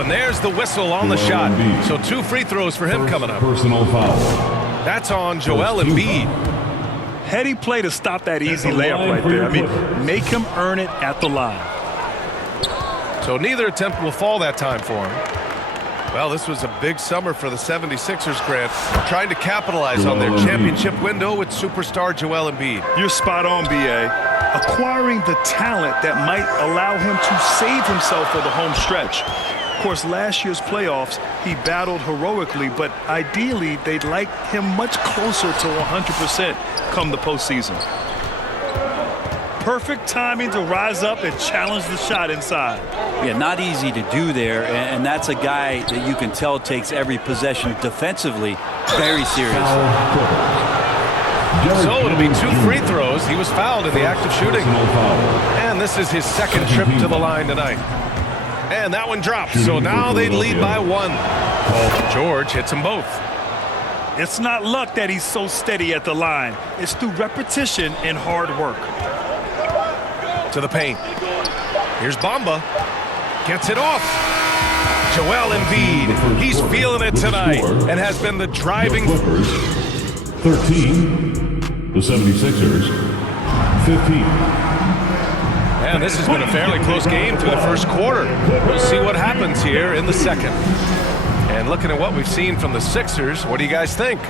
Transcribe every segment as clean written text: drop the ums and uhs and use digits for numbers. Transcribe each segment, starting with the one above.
Oh, and there's the whistle on the shot. So 2 free throws for him coming up. Personal foul. That's on Joel Embiid. Heady play to stop that easy layup right there. I mean, make him earn it at the line. So neither attempt will fall that time for him. Well, this was a big summer for the 76ers, Grant, trying to capitalize on their championship window with superstar Joel Embiid. You're spot on, B.A. Acquiring the talent that might allow him to save himself for the home stretch. Of course, last year's playoffs, he battled heroically, but ideally, they'd like him much closer to 100% come the postseason. Perfect timing to rise up and challenge the shot inside. Yeah, not easy to do there, and that's a guy that you can tell takes every possession defensively very seriously. So it'll be 2 free throws. He was fouled in the act of shooting. And this is his second trip to the line tonight. And that one drops, so now they lead by 1. George hits them both. It's not luck that he's so steady at the line. It's through repetition and hard work. To the paint. Here's Bamba. Gets it off. Joel Embiid. He's feeling it tonight and has been the driving. The Clippers, 13. The 76ers, 15. And this has been a fairly close game through the first quarter. We'll see what happens here in the second. And looking at what we've seen from the Sixers, what do you guys think?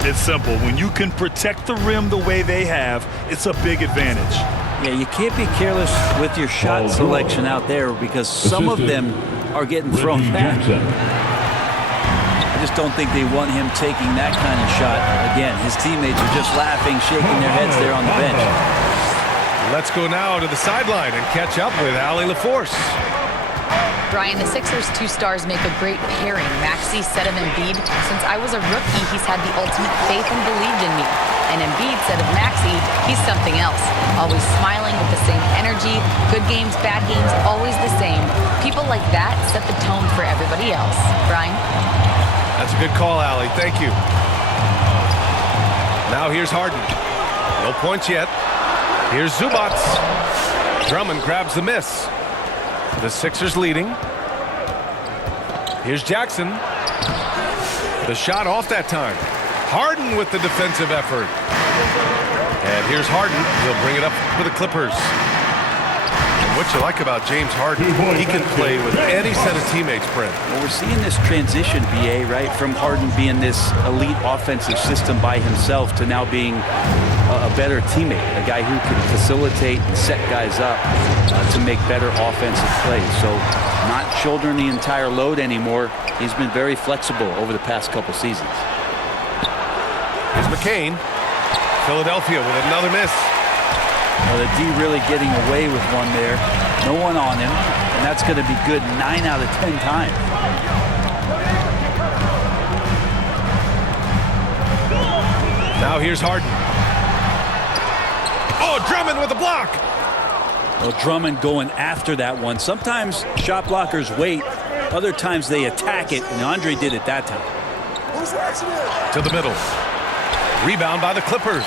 It's simple. When you can protect the rim the way they have, it's a big advantage. Yeah, you can't be careless with your shot selection out there because some of them are getting thrown back. I just don't think they want him taking that kind of shot. Again, his teammates are just laughing, shaking their heads there on the bench. Let's go now to the sideline and catch up with Allie LaForce. Brian, the Sixers' 2 stars make a great pairing. Maxey said of Embiid, "Since I was a rookie, he's had the ultimate faith and believed in me." And Embiid said of Maxey, "He's something else. Always smiling with the same energy. Good games, bad games, always the same. People like that set the tone for everybody else." Brian? That's a good call, Allie. Thank you. Now here's Harden. No points yet. Here's Zubac. Drummond grabs the miss. The Sixers leading. Here's Jackson. The shot off that time. Harden with the defensive effort. And here's Harden. He'll bring it up for the Clippers. And what you like about James Harden, he can play with any set of teammates, Brent. Well, we're seeing this transition, BA, right, from Harden being this elite offensive system by himself to now being a better teammate, a guy who can facilitate and set guys up to make better offensive plays. So not shouldering the entire load anymore. He's been very flexible over the past couple seasons. Here's McCain. Philadelphia with another miss. Well, the D really getting away with one there. No one on him, and that's going to be good 9 out of 10 times. Now here's Harden. Oh, Drummond with a block. Well, Drummond going after that one. Sometimes shot blockers wait. Other times they attack it, and Andre did it that time. To the middle. Rebound by the Clippers.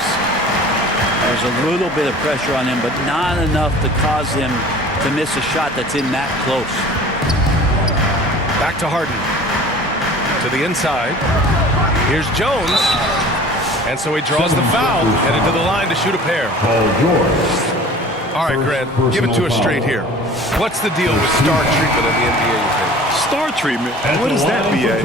There's a little bit of pressure on him, but not enough to cause him to miss a shot that's in that close. Back to Harden. To the inside. Here's Jones. And so he draws the foul, headed to the line to shoot a pair. Paul George. All right, Grant, give it to us straight here. What's the deal with star treatment in the NBA, you think? Star treatment? What is that, B.A.?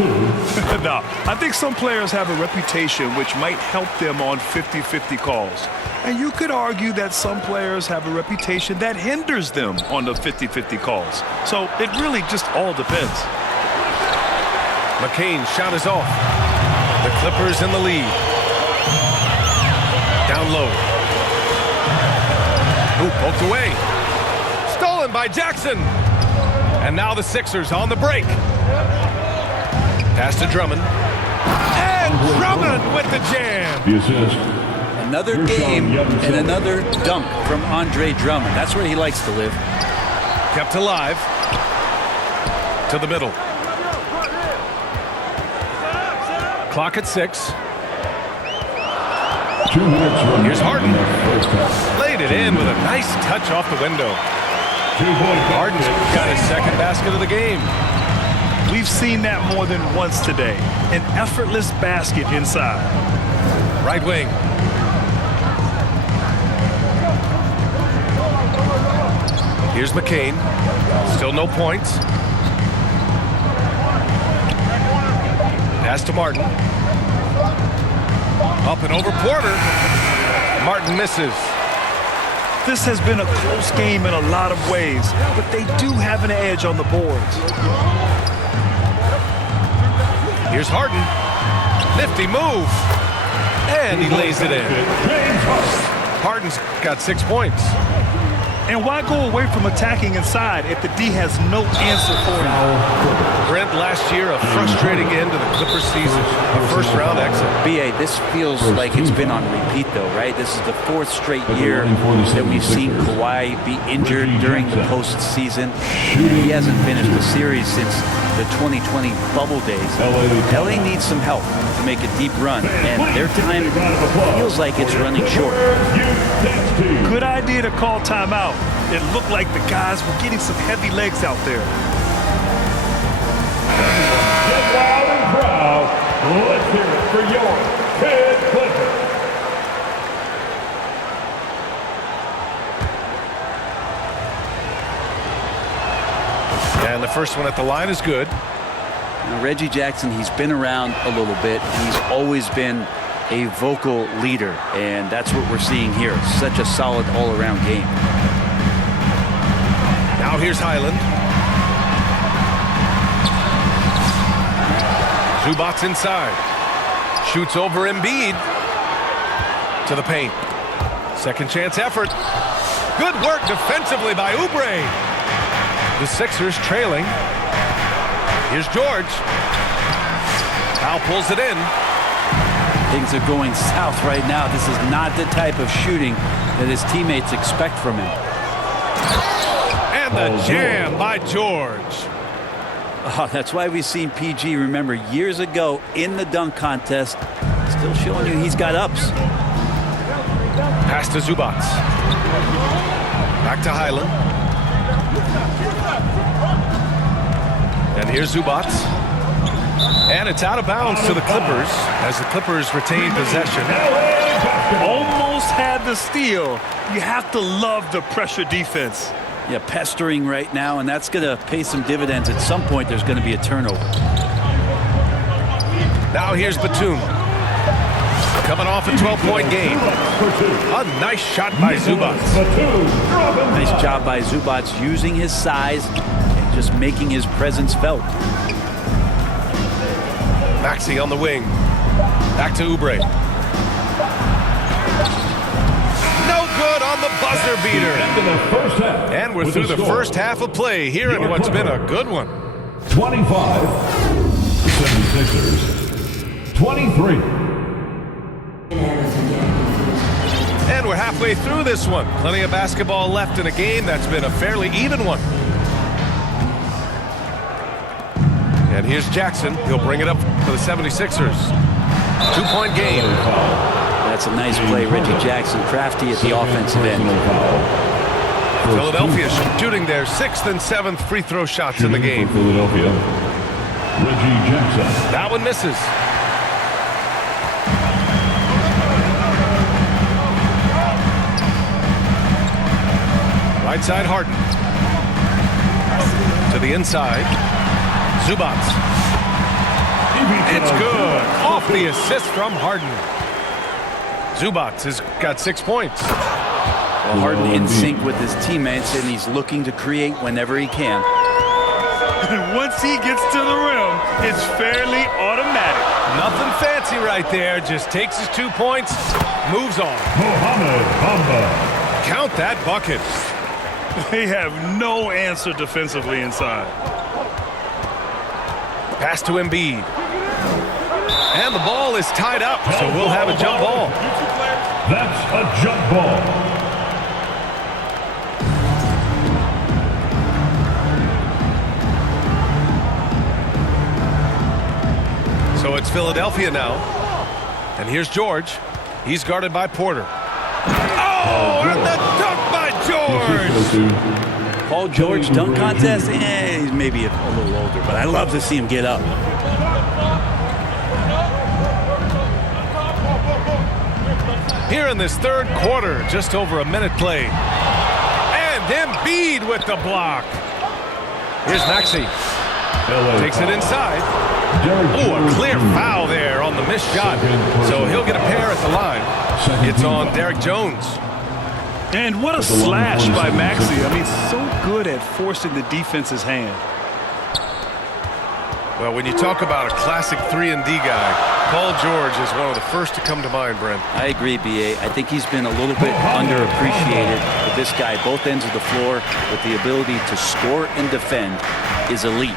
No, I think some players have a reputation which might help them on 50-50 calls. And you could argue that some players have a reputation that hinders them on the 50-50 calls. So it really just all depends. McCain shot is off. The Clippers in the lead. Down low. Ooh, poked away. Stolen by Jackson. And now the Sixers on the break. Pass to Drummond. And Drummond with the jam. The assist. Another game and another dunk from Andre Drummond. That's where he likes to live. Kept alive. To the middle. Clock at 6. 2 minutes remaining. Here's Harden. First half. Laid it in with a nice touch off the window. Harden's got his second basket of the game. We've seen that more than once today. An effortless basket inside. Right wing. Here's McCain. Still no points. Pass to Martin. Up and over Porter. Martin misses. This has been a close game in a lot of ways, but they do have an edge on the boards. Here's Harden. Nifty move. And he lays it in. Harden's got 6 points. And why go away from attacking inside if the D has no answer for him? Brent, last year, a frustrating end to the Clippers season. A first-round exit. BA, this feels like it's been on repeat, though, right? This is the 4th straight year that we've seen Kawhi be injured during the postseason. He hasn't finished the series since the 2020 bubble days. LA needs some help to make a deep run, and their time feels like it's running short. Good idea to call timeout. It looked like the guys were getting some heavy legs out there. Get loud and proud. Let's hear it for your Ted Clifford. And the first one at the line is good. Now, Reggie Jackson, he's been around a little bit. He's always been a vocal leader, and that's what we're seeing here. Such a solid all-around game. Now here's Highland. Zubac's inside. Shoots over Embiid. To the paint. Second chance effort. Good work defensively by Oubre. The Sixers trailing. Here's George. Powell pulls it in. Things are going south right now. This is not the type of shooting that his teammates expect from him. And the jam by George. Oh, that's why we've seen PG, remember, years ago in the dunk contest, still showing you he's got ups. Pass to Zubac. Back to Highland. And here's Zubac. And it's out of bounds to the Clippers as the Clippers retain possession. Almost had the steal. You have to love the pressure defense. Yeah, pestering right now, and that's going to pay some dividends. At some point, there's going to be a turnover. Now here's Batum. Coming off a 12-point game. A nice shot by Zubac. Nice job by Zubac using his size and just making his presence felt. Maxey on the wing. Back to Oubre. No good on the buzzer beater. And we're through the first half of play here in what's been a good one. 25. 76ers. 23. And we're halfway through this one. Plenty of basketball left in a game that's been a fairly even one. And here's Jackson. He'll bring it up for the 76ers. 2-point game. That's a nice play. Reggie Jackson, crafty at the offensive end. Philadelphia shooting their 6th and 7th free throw shots in the game. Philadelphia. Reggie Jackson. That one misses. Right side Harden. To the inside. Zubac. It's good. Off the assist from Harden. Zubac has got 6 points. Well, Harden in sync with his teammates, and he's looking to create whenever he can. Once he gets to the rim, it's fairly automatic. Nothing fancy right there. Just takes his 2 points, moves on. Mohamed Bamba. Count that bucket. They have no answer defensively inside. Pass to Embiid. And the ball is tied up, so we'll have a jump ball. That's a jump ball. So it's Philadelphia now. And here's George. He's guarded by Porter. Oh, and the dunk by George! Paul George dunk contest, he's maybe a little older, but I love to see him get up. Here in this third quarter, just over a minute played. And Embiid with the block. Here's Maxey. Takes it inside. Oh, a clear foul there on the missed shot. So he'll get a pair at the line. It's on Derek Jones. And what a slash by Maxey. I mean, so good at forcing the defense's hand. Well, when you talk about a classic 3-and-D guy, Paul George is one of the first to come to mind, Brent. I agree, B.A. I think he's been a little bit underappreciated. But this guy, both ends of the floor, with the ability to score and defend, is elite.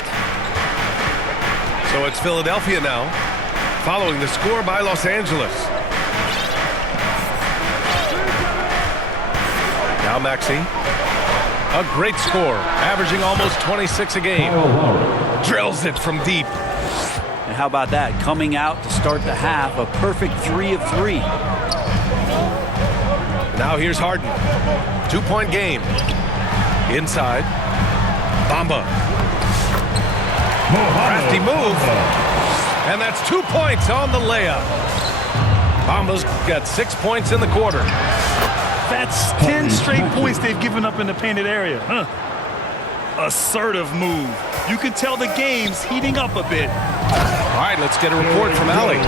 So it's Philadelphia now, following the score by Los Angeles. Now Maxey. A great score, averaging almost 26 a game. Drills it from deep. And how about that? Coming out to start the half, a perfect 3 of 3. Now here's Harden. 2-point game. Inside. Bamba. Crafty move. And that's 2 points on the layup. Bamba's got 6 points in the quarter. That's 10 straight points they've given up in the painted area. Assertive move. You can tell the game's heating up a bit. All right, let's get a report from Allie.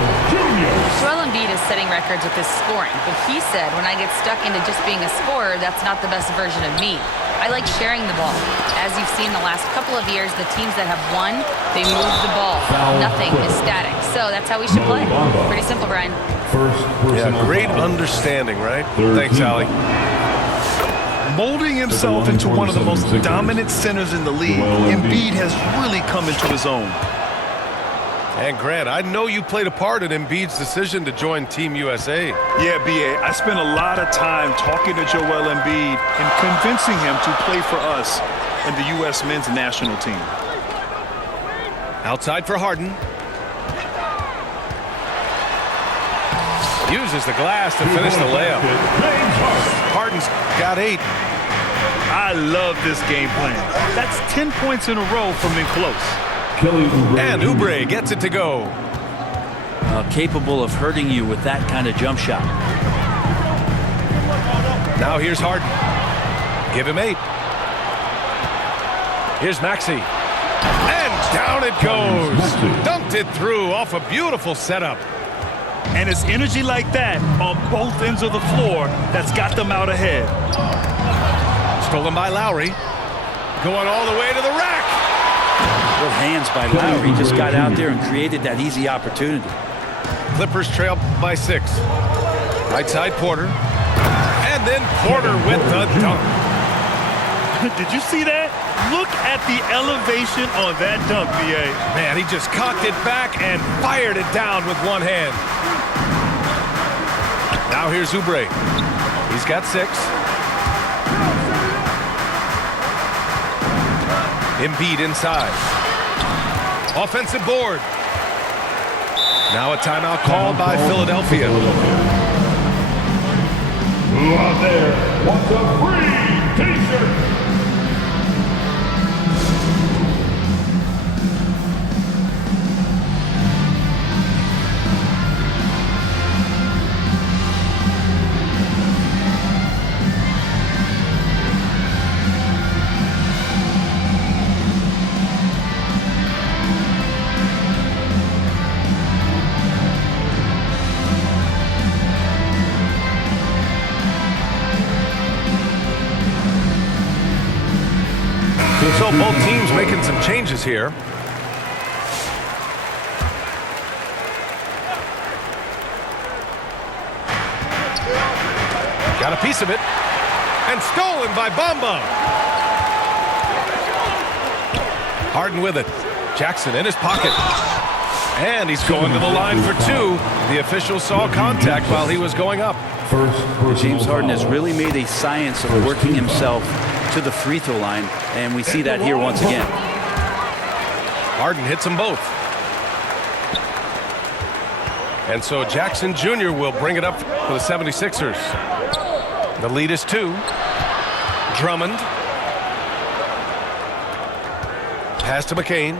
Joel Embiid is setting records with his scoring, but he said, when I get stuck into just being a scorer, that's not the best version of me. I like sharing the ball. As you've seen the last couple of years, the teams that have won, they move the ball. Nothing is static. So that's how we should play. Pretty simple, Brian. Yeah, great understanding, right? Thanks, Allie. Molding himself into one of the most dominant centers in the league, Embiid has really come into his own. And Grant, I know you played a part in Embiid's decision to join Team USA. Yeah, B.A., I spent a lot of time talking to Joel Embiid and convincing him to play for us in the U.S. men's national team. Outside for Harden. Uses the glass to finish the layup. Harden's got 8. I love this game plan. That's 10 points in a row from in close. And Oubre gets it to go. Capable of hurting you with that kind of jump shot. Now here's Harden. Give him 8. Here's Maxey. And down it goes. Dunked it through off a beautiful setup. And it's energy like that on both ends of the floor that's got them out ahead. Stolen by Lowry. Going all the way to the rack. Good hands by Lowry. Just got out there and created that easy opportunity. Clippers trail by 6. Right side Porter. And then Porter with the dunk. Did you see that? Look at the elevation on that dunk, B.A. Man, he just cocked it back and fired it down with one hand. Now here's Oubre. He's got 6. Embiid inside. Offensive board. Now a timeout called by Philadelphia. Who out there wants a free t-shirt? So both teams making some changes here. Got a piece of it. And stolen by Bamba. Harden with it. Jackson in his pocket. And he's going to the line for 2. The official saw contact while he was going up. James Harden has really made a science of working himself to the free throw line, and we see that here once again. Harden hits them both. And so Jackson Jr. will bring it up for the 76ers. The lead is 2. Drummond. Pass to McCain.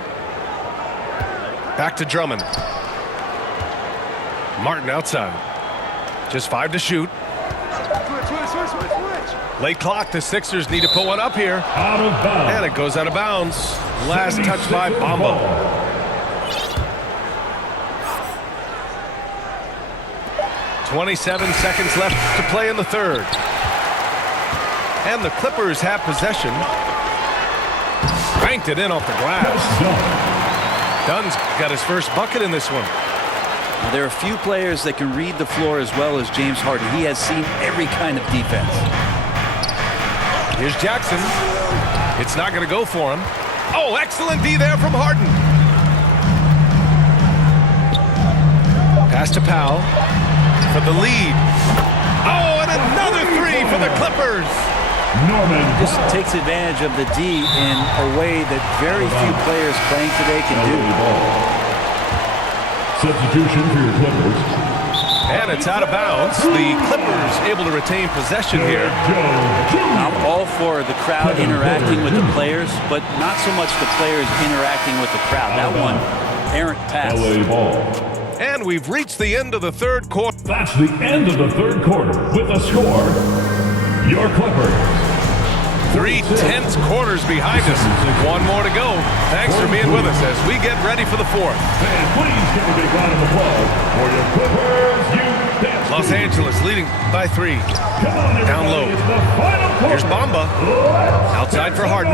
Back to Drummond. Martin outside. Just 5 to shoot. Late clock. The Sixers need to put one up here. Out of bounds. And it goes out of bounds. Last touch by Bamba. 27 seconds left to play in the third. And the Clippers have possession. Banked it in off the glass. Dunn's got his first bucket in this one. There are a few players that can read the floor as well as James Harden. He has seen every kind of defense. Here's Jackson. It's not going to go for him. Oh, excellent D there from Harden. Pass to Powell for the lead. Oh, and another three for the Clippers. Norman Just takes advantage of the D in a way that very few players playing today can do. Substitution for your Clippers. And it's out of bounds. The Clippers able to retain possession here. I'm all for the crowd interacting with the players, but not so much the players interacting with the crowd. That one, errant pass. LA ball. And we've reached the end of the third quarter. That's the end of the third quarter with a score. Your Clippers. 3 tense quarters behind us. One more to go. Thanks for being with us as we get ready for the fourth. And please give a big round of applause for your Clippers. You dance. Los Angeles leading by 3. Come on, Down low. it's the final quarter. Here's Bamba. Outside for Harden.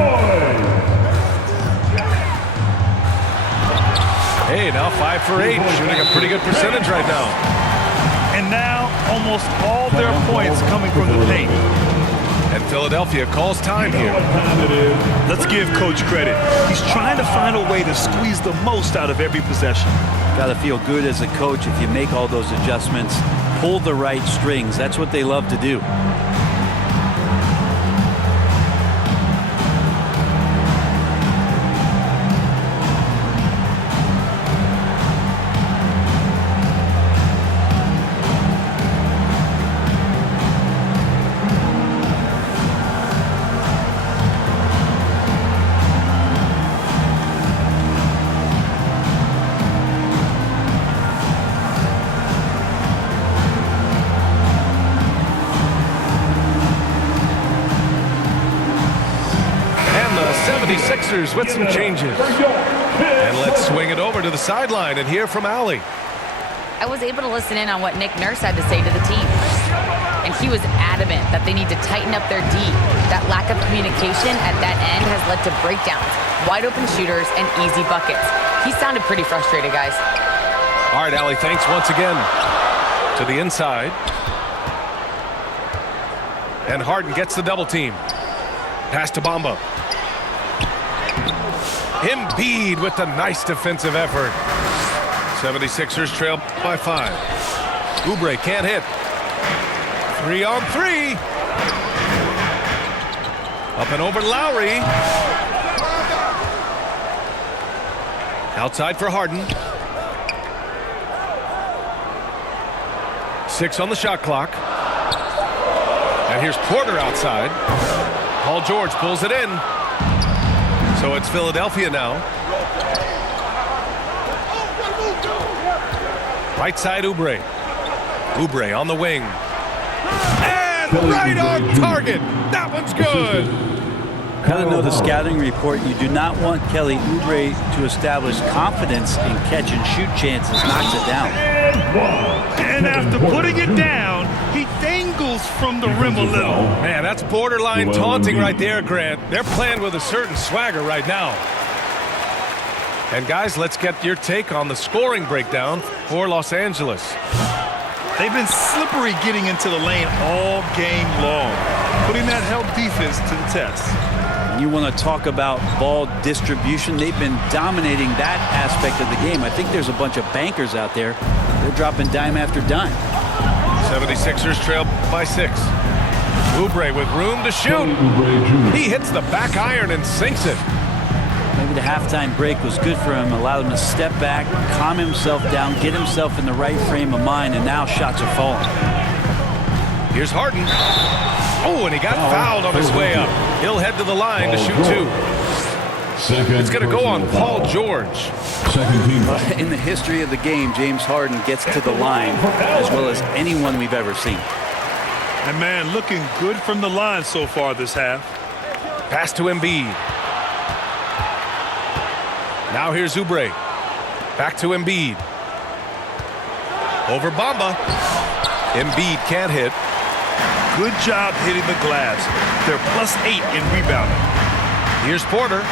Hey, now 5 for 8. Shooting a pretty good percentage right now. And now almost all their points coming from the paint. And Philadelphia calls time here. What time it is? Let's give Coach credit. He's trying to find a way to squeeze the most out of every possession. Got to feel good as a coach if you make all those adjustments, pull the right strings. That's what they love to do. Sixers with some changes. And let's swing it over to the sideline and hear from Allie. I was able to listen in on what Nick Nurse had to say to the team. And he was adamant that they need to tighten up their D. That lack of communication at that end has led to breakdowns, wide open shooters, and easy buckets. He sounded pretty frustrated, guys. All right, Allie, thanks once again. To the inside. And Harden gets the double team. Pass to Bamba. Embiid with the nice defensive effort. 76ers trail by 5. Oubre can't hit. 3 on 3. Up and over Lowry. Outside for Harden. 6 on the shot clock. And here's Porter outside. Paul George pulls it in. So it's Philadelphia now. Right side Oubre. Oubre on the wing. And right on target. That one's good. Gotta know the scouting report. You do not want Kelly Oubre to establish confidence in catch and shoot chances. Knocks it down. And after putting it down, he dangles from the rim a little. Man, that's borderline taunting right there, Grant. They're playing with a certain swagger right now. And guys, let's get your take on the scoring breakdown for Los Angeles. They've been slippery getting into the lane all game long, putting that help defense to the test. You want to talk about ball distribution. They've been dominating that aspect of the game. I think there's a bunch of bankers out there. They're dropping dime after dime. 76ers trail by 6. Oubre with room to shoot. He hits the back iron and sinks it. Maybe the halftime break was good for him. Allowed him to step back, calm himself down, get himself in the right frame of mind, and now shots are falling. Here's Harden. Oh, and he got fouled on his way up. He'll head to the line to shoot 2. It's going to go on Paul George. Second team. In the history of the game, James Harden gets to the line as well as anyone we've ever seen. And man, looking good from the line so far this half. Pass to Embiid. Now here's Oubre. Back to Embiid. Over Bamba. Embiid can't hit. Good job hitting the glass. They're +8 in rebounding. Here's Porter.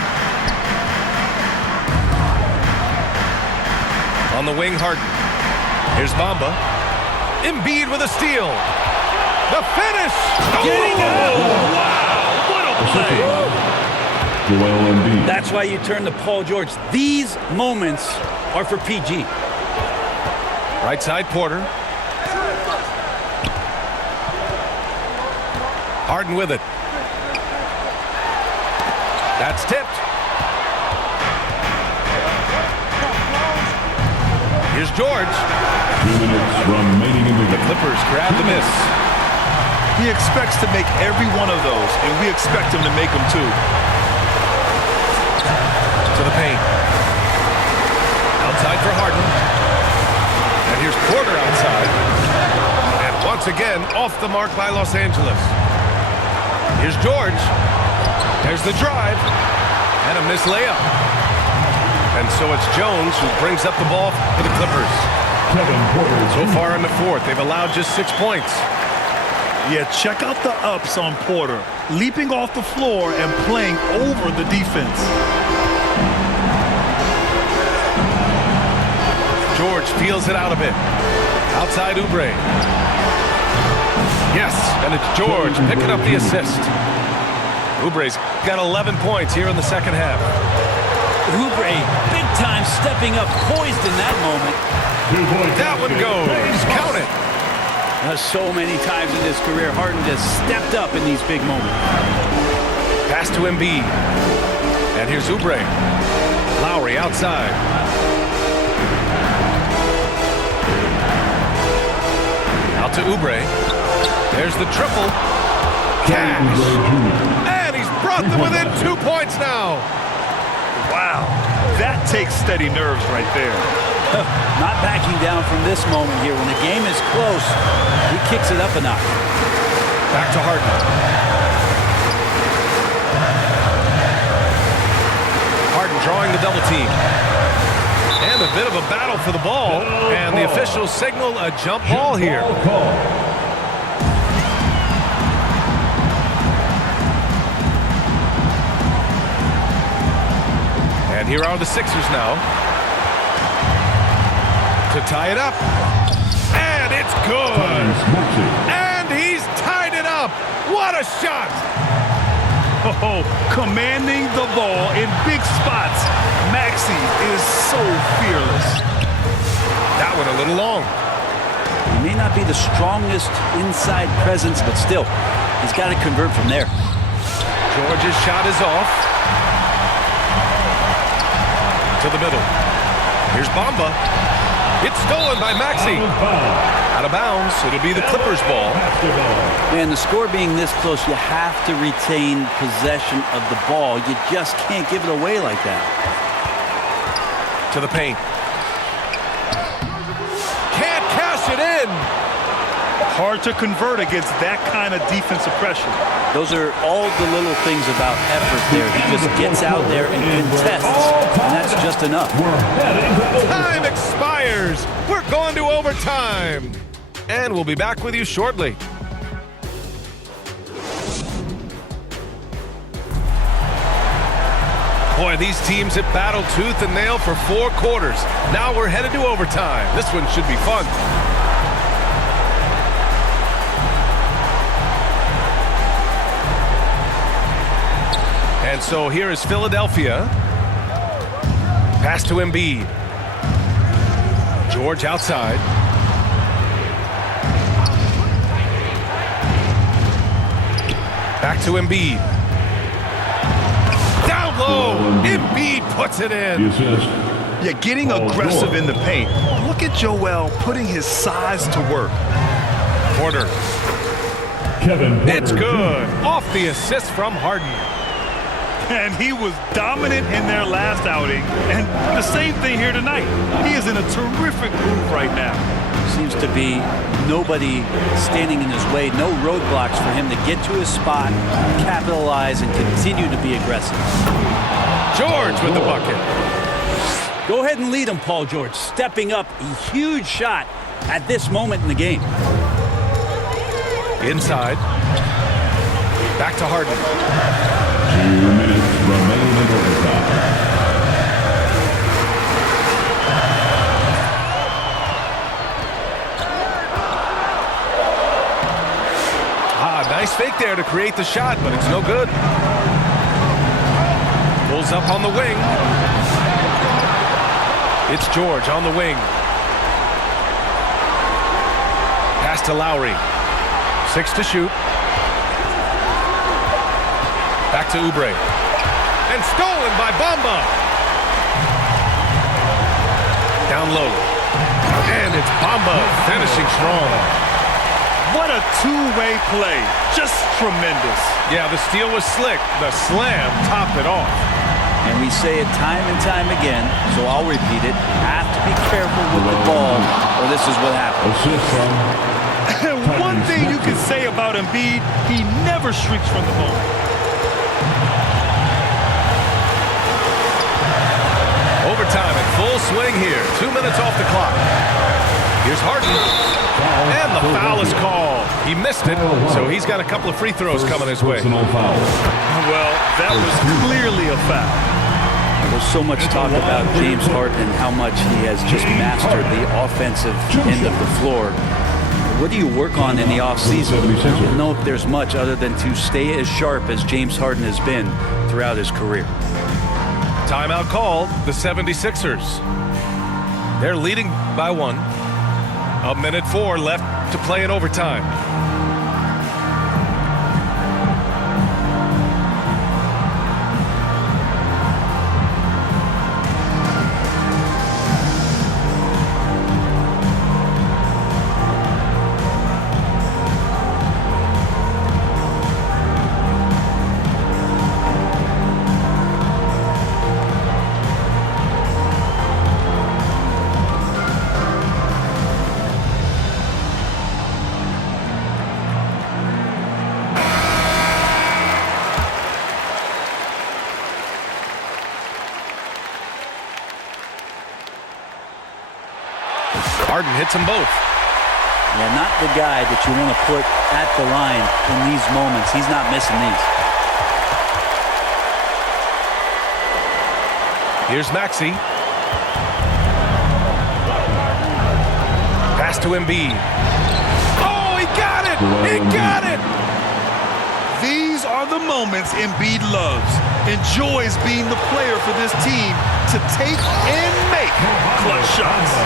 On the wing, Harden. Here's Bamba. Embiid with a steal. The finish! Wow, what a play! Joel Embiid. That's why you turn to Paul George. These moments are for PG. Right side, Porter. Harden with it. That's tipped. Here's George. 2 minutes remaining in the game. Clippers grab the miss. He expects to make every one of those, and we expect him to make them too. To the paint. Outside for Harden. And here's Porter outside. And once again, off the mark by Los Angeles. Here's George. There's the drive. And a missed layup. And so it's Jones who brings up the ball for the Clippers. Kevin Porter. So far in the fourth, they've allowed just 6 points. Yeah, check out the ups on Porter. Leaping off the floor and playing over the defense. George feels it out a bit. Outside Oubre. Yes, and it's George picking up the assist. Oubre's got 11 points here in the second half. Oubre, big time stepping up, poised in that moment. 2 points. That one goes. Count it. So many times in his career, Harden just stepped up in these big moments. Pass to Embiid. And here's Oubre. Lowry outside. Out to Oubre. There's the triple. Cash. And he's brought them within 2 points now. Wow, that takes steady nerves right there. Not backing down from this moment here. When the game is close, he kicks it up a notch. Back to Harden. Harden drawing the double team. And a bit of a battle for the ball. And the officials signal a jump ball here. And here are the Sixers now. To tie it up. And it's good. And he's tied it up. What a shot. Oh, commanding the ball in big spots. Maxey is so fearless. That one a little long. He may not be the strongest inside presence, but still, he's got to convert from there. George's shot is off. To the middle. Here's Bamba. It's stolen by Maxey. Out of bounds. It'll be the Clippers' ball. Man, the score being this close, you have to retain possession of the ball. You just can't give it away like that. To the paint. Can't cash it in. Hard to convert against that kind of defensive pressure. Those are all the little things about effort there. He just gets out there and contests, and that's just enough. Time expires. We're going to overtime. And we'll be back with you shortly. Boy, these teams have battled tooth and nail for 4 quarters. Now we're headed to overtime. This one should be fun. And so here is Philadelphia. Pass to Embiid. George outside. Back to Embiid. Down low. Embiid puts it in. Yeah, getting aggressive in the paint. Look at Joel putting his size to work. Porter. Kevin Porter. It's good. Off the assist from Harden. And he was dominant in their last outing. And the same thing here tonight. He is in a terrific groove right now. Seems to be nobody standing in his way, no roadblocks for him to get to his spot, capitalize, and continue to be aggressive. George with the bucket. Go ahead and lead him, Paul George. Stepping up, a huge shot at this moment in the game. Inside. Back to Harden. 2 minutes remaining in overtime. Nice fake there to create the shot, but it's no good. Pulls up on the wing. It's George on the wing. Pass to Lowry. 6 to shoot. Back to Oubre. And stolen by Bamba. Down low. And it's Bamba finishing strong. What a two-way play. Just tremendous. Yeah, the steal was slick. The slam topped it off. And we say it time and time again, so I'll repeat it. Have to be careful with the ball, or this is what happens. Assist from One thing you can say about Embiid, he never shrinks from the moment. Overtime in full swing here. 2 minutes off the clock. Here's Harden. And the foul is called. He missed it, so he's got a couple of free throws coming his way. personal foul. Well, that was clearly a foul. There's so much talk about James Harden and how much he has just mastered the offensive end of the floor. What do you work on in the offseason? I don't know if there's much other than to stay as sharp as James Harden has been throughout his career. Timeout called, the 76ers. They're leading by 1. 1:04 left to play in overtime. Harden hits them both. Yeah, not the guy that you want to put at the line in these moments. He's not missing these. Here's Maxey. Pass to Embiid. Oh, he got it! He got it! These are the moments Embiid loves. Enjoys being the player for this team to take and make clutch shots.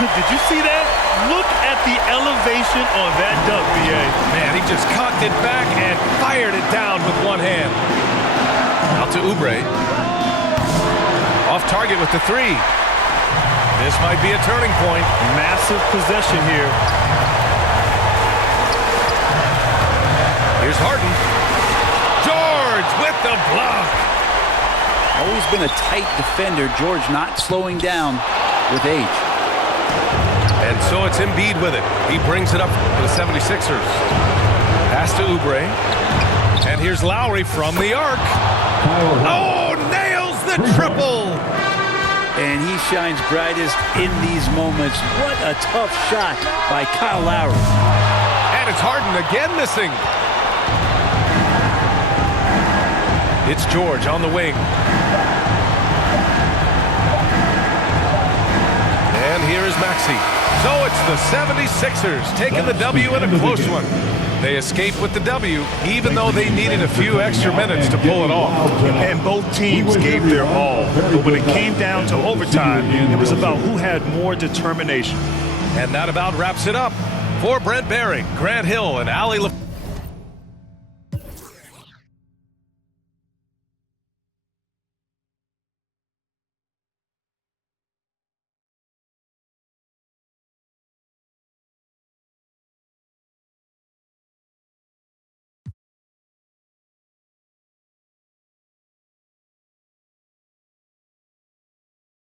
Did you see that? Look at the elevation on that dunk, B.A. Man, he just cocked it back and fired it down with one hand. Out to Oubre. Off target with the 3. This might be a turning point. Massive possession here. Here's Harden. George with the block. Always been a tight defender. George not slowing down with age. And so it's Embiid with it. He brings it up for the 76ers. Pass to Oubre. And here's Lowry from the arc. Oh, nails the triple. And he shines brightest in these moments. What a tough shot by Kyle Lowry. And it's Harden again missing. It's George on the wing. And here is Maxey. So it's the 76ers taking the W in a close one. They escape with the W, even though they needed a few extra minutes to pull it off. And both teams gave their all. But when it came down to overtime, it was about who had more determination. And that about wraps it up. For Brent Barry, Grant Hill, and Allie LaFleur.